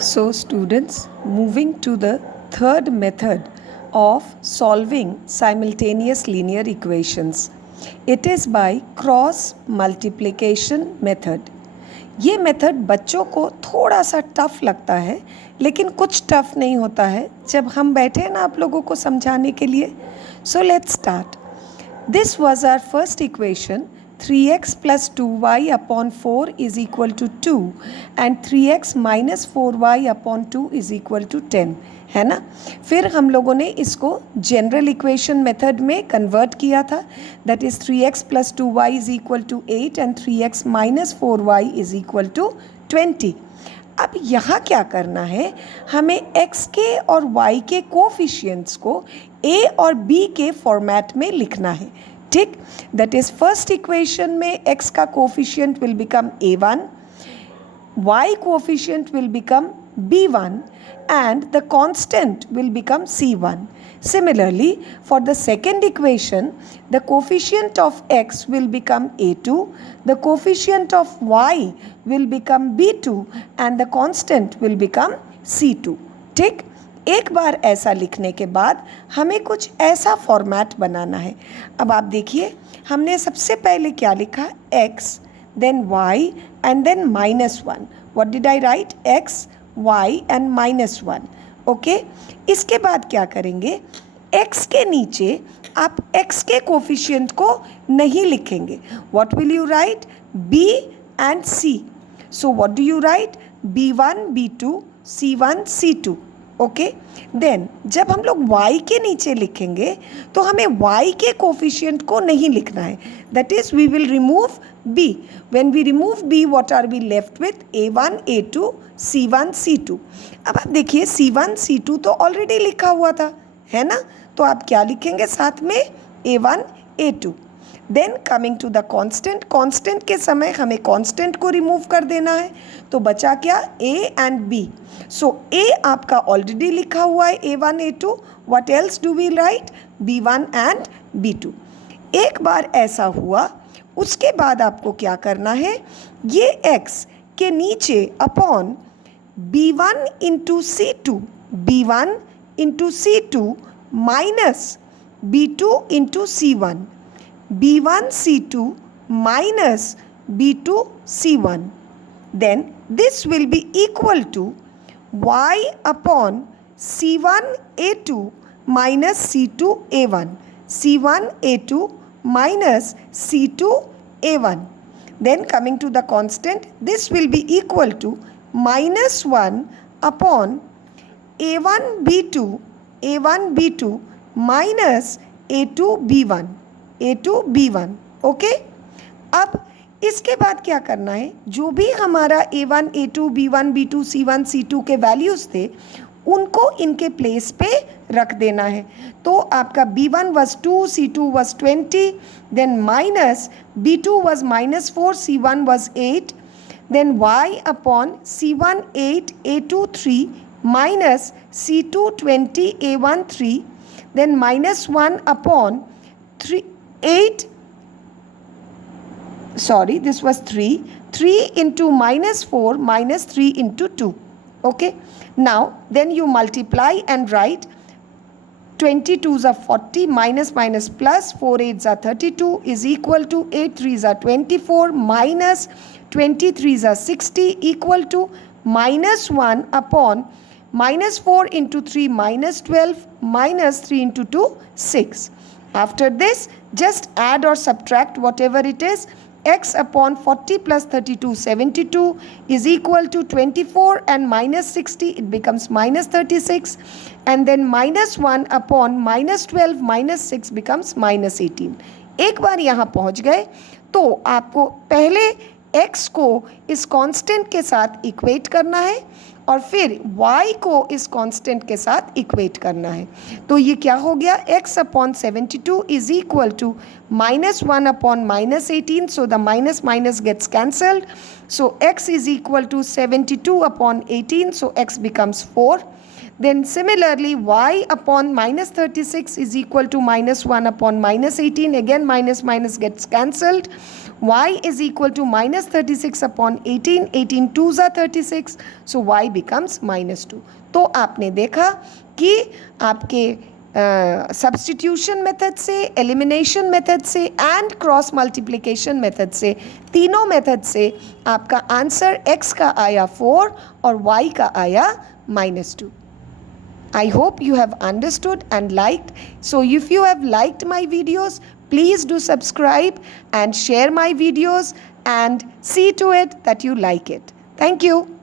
So, students, moving to the third method of solving simultaneous linear equations. It is by cross multiplication method. ये method बच्चों को थोड़ा सा tough लगता है, लेकिन कुछ टफ नहीं होता है जब हम बैठे हैं ना आप लोगों को समझाने के लिए. So let's start. This was our first equation. 3x plus 2y upon 4 is equal to 2 and 3x minus 4y upon 2 is equal to 10 है ना. फिर हम लोगों ने इसको जनरल इक्वेशन मेथड में कन्वर्ट किया था. That is 3x plus 2y is equal to 8 and 3x minus 4y is equal to 20. अब यहाँ क्या करना है, हमें x के और y के कोफिशिएंट्स को a और b के फॉर्मेट में लिखना है. ठीक, दैट इज़ फर्स्ट इक्वेशन में x का coefficient will become a1, y coefficient will become b1 and the constant will become c1. Similarly, for the second equation, the coefficient of x will become a2, the coefficient of y will become b2 and the constant will become c2. ठीक, एक बार ऐसा लिखने के बाद हमें कुछ ऐसा format बनाना है. अब आप देखिए, हमने सबसे पहले क्या लिखा, x, then y and then -1. What did I write? x, y and -1. Okay, इसके बाद क्या करेंगे, x के नीचे आप x के कोफिशिएंट को नहीं लिखेंगे. What will you write? b and c. So what do you write? b1 b2 c1 c2. Okay, then जब हम लोग y के नीचे लिखेंगे तो हमें y के कोफिशिएंट को नहीं लिखना है. That is we will remove b. When we remove b, what are we left with? a1 a2 c1 c2. अब आप देखिए, c1 c2 तो ऑलरेडी लिखा हुआ था, है ना. तो आप क्या लिखेंगे साथ में? a1 a2. Then coming to the constant, constant के समय हमें कांस्टेंट को रिमूव कर देना है. तो बचा क्या? a and b. So a आपका ऑलरेडी लिखा हुआ है, a1 a2. What else do we write? b1 and b2. एक बार ऐसा हुआ, उसके बाद आपको क्या करना है, ये x के नीचे upon b1 into c2, b1 into c2 minus b2 into c1, b1 c2 minus b2 c1. Then this will be equal to y upon c1 a2 minus c2 a1, c1 a2 minus c2 a1. Then coming to the constant, this will be equal to -1 upon a1 b2 minus a2 b1, a2 b1. Okay, अब इसके बाद क्या करना है, जो भी हमारा a1 a2 b1 b2 c1 c2 के वैल्यूज़ थे उनको इनके प्लेस पे रख देना है. तो आपका b1 was 2, c2 was 20, then minus b2 was -4, c1 was 8, then y upon c1 8 a2 3 minus c2 20 a1 3, then -1 upon 3 8, sorry, this was 3 into -4 minus 3 into 2. Okay, now then you multiply and write 22s are 40 minus plus 4 8s are 32 is equal to 8 3s are 24 minus 23s are 60 equal to -1 upon -4 into 3 minus 12 minus 3 into 2 6. After this, just add or subtract whatever it is. X upon 40 plus 32 72 is equal to 24 and minus 60, it becomes minus 36, and then -1 upon -12 minus 6 becomes minus 18. एक बार यहाँ पहुँच गए तो आपको पहले x को इस constant के साथ इक्वेट करना है और फिर y को इस कांस्टेंट के साथ इक्वेट करना है. तो ये क्या हो गया, x upon 72 is equal to -1 upon -18. So the minus minus gets cancelled. So x is equal to 72 upon 18. So x becomes 4. Then similarly y upon -36 is equal to -1 upon -18. Again minus minus gets cancelled. y is equal to minus 36 upon 18, 18 2s are 36, so y becomes minus 2. तो आपने देखा कि आपके substitution method से, elimination method से and cross multiplication method से, तीनों method से आपका आंसर x का आया 4 और y का आया -2. I hope you have understood and liked. So if you have liked my videos, please do subscribe and share my videos and see to it that you like it. Thank you.